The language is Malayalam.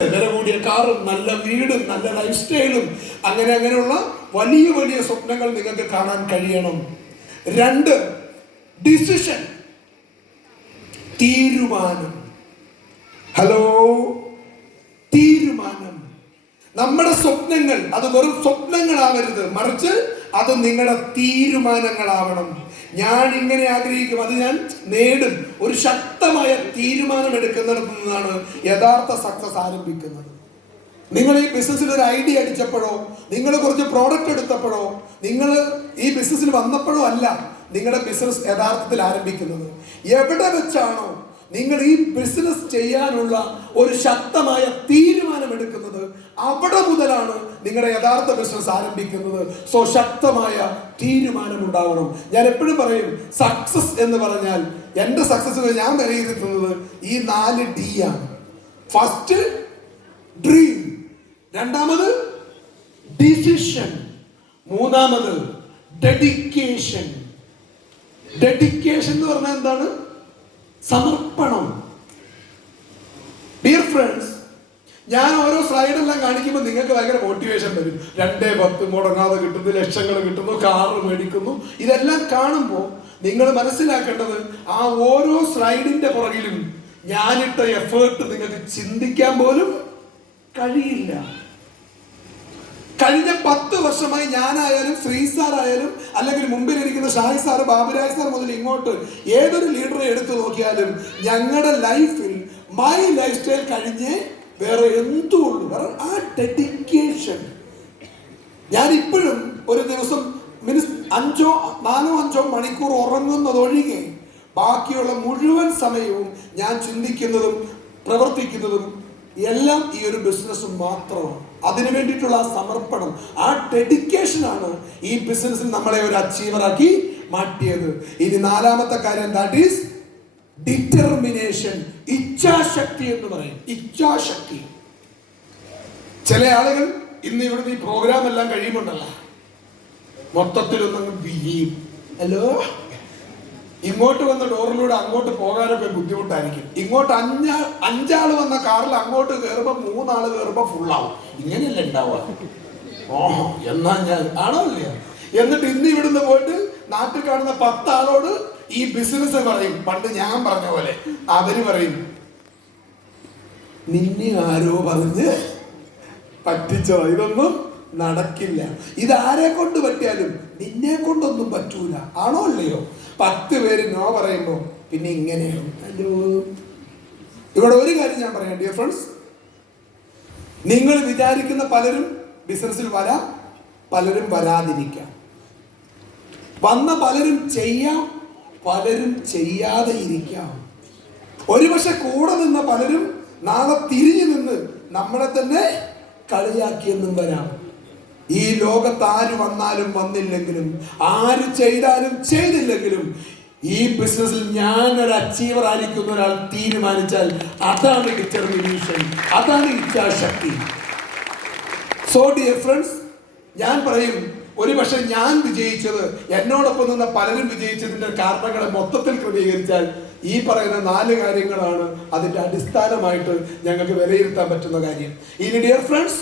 വില കൂടിയ കാറും നല്ല വീടും നല്ല ലൈഫ് സ്റ്റൈലും അങ്ങനെയുള്ള വലിയ വലിയ സ്വപ്നങ്ങൾ നിങ്ങൾക്ക് കാണാൻ കഴിയണം. 2, ഡിസിഷൻ, തീരുമാനം. ഹലോ, തീരുമാനം. നമ്മുടെ സ്വപ്നങ്ങൾ അത് വെറും സ്വപ്നങ്ങളാവരുത്, മറിച്ച് അത് നിങ്ങളുടെ തീരുമാനങ്ങളാവണം. ഞാൻ ഇങ്ങനെ ആഗ്രഹിക്കും, അത് ഞാൻ നേടും. ഒരു ശക്തമായ തീരുമാനം എടുക്കുന്നിടത്തു നിന്നാണ് യഥാർത്ഥ സക്സസ് ആരംഭിക്കുന്നത്. നിങ്ങൾ ഈ ബിസിനസ്സിൽ ഒരു ഐഡിയ അടിച്ചപ്പോഴോ, നിങ്ങൾ കുറച്ച് പ്രോഡക്റ്റ് എടുത്തപ്പോഴോ, നിങ്ങൾ ഈ ബിസിനസ്സിൽ വന്നപ്പോഴോ അല്ല നിങ്ങളുടെ ബിസിനസ് യഥാർത്ഥത്തിൽ ആരംഭിക്കുന്നത്. എവിടെ വെച്ചാണോ നിങ്ങൾ ഈ ബിസിനസ് ചെയ്യാനുള്ള ഒരു ശക്തമായ തീരുമാനം എടുക്കുന്നത്, അവിടെ മുതലാണ് നിങ്ങളുടെ യഥാർത്ഥ ബിസിനസ് ആരംഭിക്കുന്നത്. സോ ശക്തമായ തീരുമാനം ഉണ്ടാവണം. ഞാൻ എപ്പോഴും പറയും, സക്സസ് എന്ന് പറഞ്ഞാൽ, എൻ്റെ സക്സസ് ഞാൻ വിലയിരുത്തുന്നത് ഈ 4 D ആണ്. ഫസ്റ്റ് ഡ്രീം, രണ്ടാമത് ഡിസിഷൻ, മൂന്നാമത് ഡെഡിക്കേഷൻ. ഡെഡിക്കേഷൻ എന്ന് പറഞ്ഞാൽ എന്താണ്? സമർപ്പണം. ഡിയർ ഫ്രണ്ട്സ്, ഞാൻ ഓരോ സ്ലൈഡെല്ലാം കാണിക്കുമ്പോൾ നിങ്ങൾക്ക് ഭയങ്കര മോട്ടിവേഷൻ വരും. 2-10 മുടങ്ങാതെ കിട്ടുന്നു, ലക്ഷങ്ങൾ കിട്ടുന്നു, കാറ് മേടിക്കുന്നു. ഇതെല്ലാം കാണുമ്പോൾ നിങ്ങൾ മനസ്സിലാക്കേണ്ടത്, ആ ഓരോ സ്ലൈഡിന്റെ പുറകിലും ഞാനിട്ട എഫേർട്ട് നിങ്ങൾക്ക് ചിന്തിക്കാൻ പോലും കഴിയില്ല. കഴിഞ്ഞ 10 വർഷമായി ഞാനായാലും ശ്രീസാർ ആയാലും അല്ലെങ്കിൽ മുമ്പിലിരിക്കുന്ന ഷാഹി സാർ, ബാബുരാജ് സാർ മുതൽ ഇങ്ങോട്ട് ഏതൊരു ലീഡറെ എടുത്തു നോക്കിയാലും ഞങ്ങളുടെ ലൈഫിൽ മൈ ലൈഫ് സ്റ്റൈൽ കഴിഞ്ഞ് വേറെ എന്തുള്ളൂ, കാരണം ആ ഡെഡിക്കേഷൻ. ഞാൻ ഇപ്പോഴും ഒരു ദിവസം 4-5 മണിക്കൂർ ഉറങ്ങുന്നതൊഴികെ ബാക്കിയുള്ള മുഴുവൻ സമയവും ഞാൻ ചിന്തിക്കുന്നതും പ്രവർത്തിക്കുന്നതും എല്ലാം ഈ ഒരു ബിസിനസ് മാത്രമാണ്. അതിനു വേണ്ടിയിട്ടുള്ള ആ സമർപ്പണം, ആ ഡെഡിക്കേഷനാണ് ഈ ബിസിനസ്സിൽ നമ്മളെ ഒരു അച്ചീവറാക്കി മാറ്റിയത്. ഇനി 4ാമത്തെ കാര്യം, ദാറ്റ് ഈസ് ഡിറ്റർമിനേഷൻ, ഇച്ഛാശക്തി എന്ന് പറയും. ഇച്ഛാശക്തി. ചില ആളുകൾ ഇന്ന് ഇവിടുത്തെ ഈ പ്രോഗ്രാം എല്ലാം കഴിയുമ്പോണ്ടല്ല മൊത്തത്തിലൊന്നും വിരിയും. ഹലോ, ഇങ്ങോട്ട് വന്ന ഡോറിലൂടെ അങ്ങോട്ട് പോകാനൊക്കെ ബുദ്ധിമുട്ടായിരിക്കും. ഇങ്ങോട്ട് 5 ആള് വന്ന കാറിൽ അങ്ങോട്ട് കയറുമ്പോൾ 3 ആള് കയറുമ്പോൾ ഫുള്ളാവും. ഇങ്ങനെയല്ല ഉണ്ടാവുക. ഓഹോ, എന്നാ ഞാൻ ആണോ ഇല്ല. എന്നിട്ട് ഇന്ന് ഇവിടുന്ന് പോയിട്ട് നാട്ടിൽ കാണുന്ന 10 ആളോട് ഈ ബിസിനസ് പറയും. പണ്ട് ഞാൻ പറഞ്ഞ പോലെ അവര് പറയും, നിന്നെ ആരോ പറഞ്ഞ് പറ്റിച്ചോ, ഇതൊന്നും നടക്കില്ല. ഇതാരെ കൊണ്ട് പറ്റിയാലും നിന്നെ കൊണ്ടൊന്നും പറ്റൂല. ആണോ അല്ലയോ? 10 പേര് നോ പറയുമ്പോ പിന്നെ ഇങ്ങനെയാണ്. ഹലോ, ഇവിടെ ഒരു കാര്യം ഞാൻ പറയാം ഡിയർ ഫ്രണ്ട്സ്, നിങ്ങൾ വിചാരിക്കുന്ന പലരും ബിസിനസ്സിൽ വരാം, പലരും വരാതിരിക്കാം. വന്ന പലരും ചെയ്യാം, പലരും ചെയ്യാതെ ഇരിക്കാം. ഒരുപക്ഷെ കൂടെ നിന്ന പലരും നാളെ തിരിഞ്ഞു നിന്ന് നമ്മളെ തന്നെ കളിയാക്കിയെന്നും വരാം. ഈ ലോകത്ത് ആര് വന്നാലും വന്നില്ലെങ്കിലും, ആര് ചെയ്താലും ചെയ്തില്ലെങ്കിലും, ഈ ബിസിനസ്സിൽ ഞാൻ ഒരു അച്ചീവർ ആയിരിക്കുന്ന ഒരാൾ തീരുമാനിച്ചാൽ അതാണ് ഡിറ്റർമിനേഷൻ, അതാണ് ഇച്ഛാശക്തി. സോ ഡിയർ ഫ്രണ്ട്സ്, ഞാൻ പറയും, ഒരുപക്ഷെ ഞാൻ വിജയിച്ചത്, എന്നോടൊപ്പം നിന്ന പലരും വിജയിച്ചതിന്റെ കാരണങ്ങളെ മൊത്തത്തിൽ ക്രമീകരിച്ചാൽ ഈ പറയുന്ന 4 കാര്യങ്ങളാണ് അതിന്റെ അടിസ്ഥാനമായിട്ട് ഞങ്ങൾക്ക് വിലയിരുത്താൻ പറ്റുന്ന കാര്യം. ഇനി ഡിയർ ഫ്രണ്ട്സ്,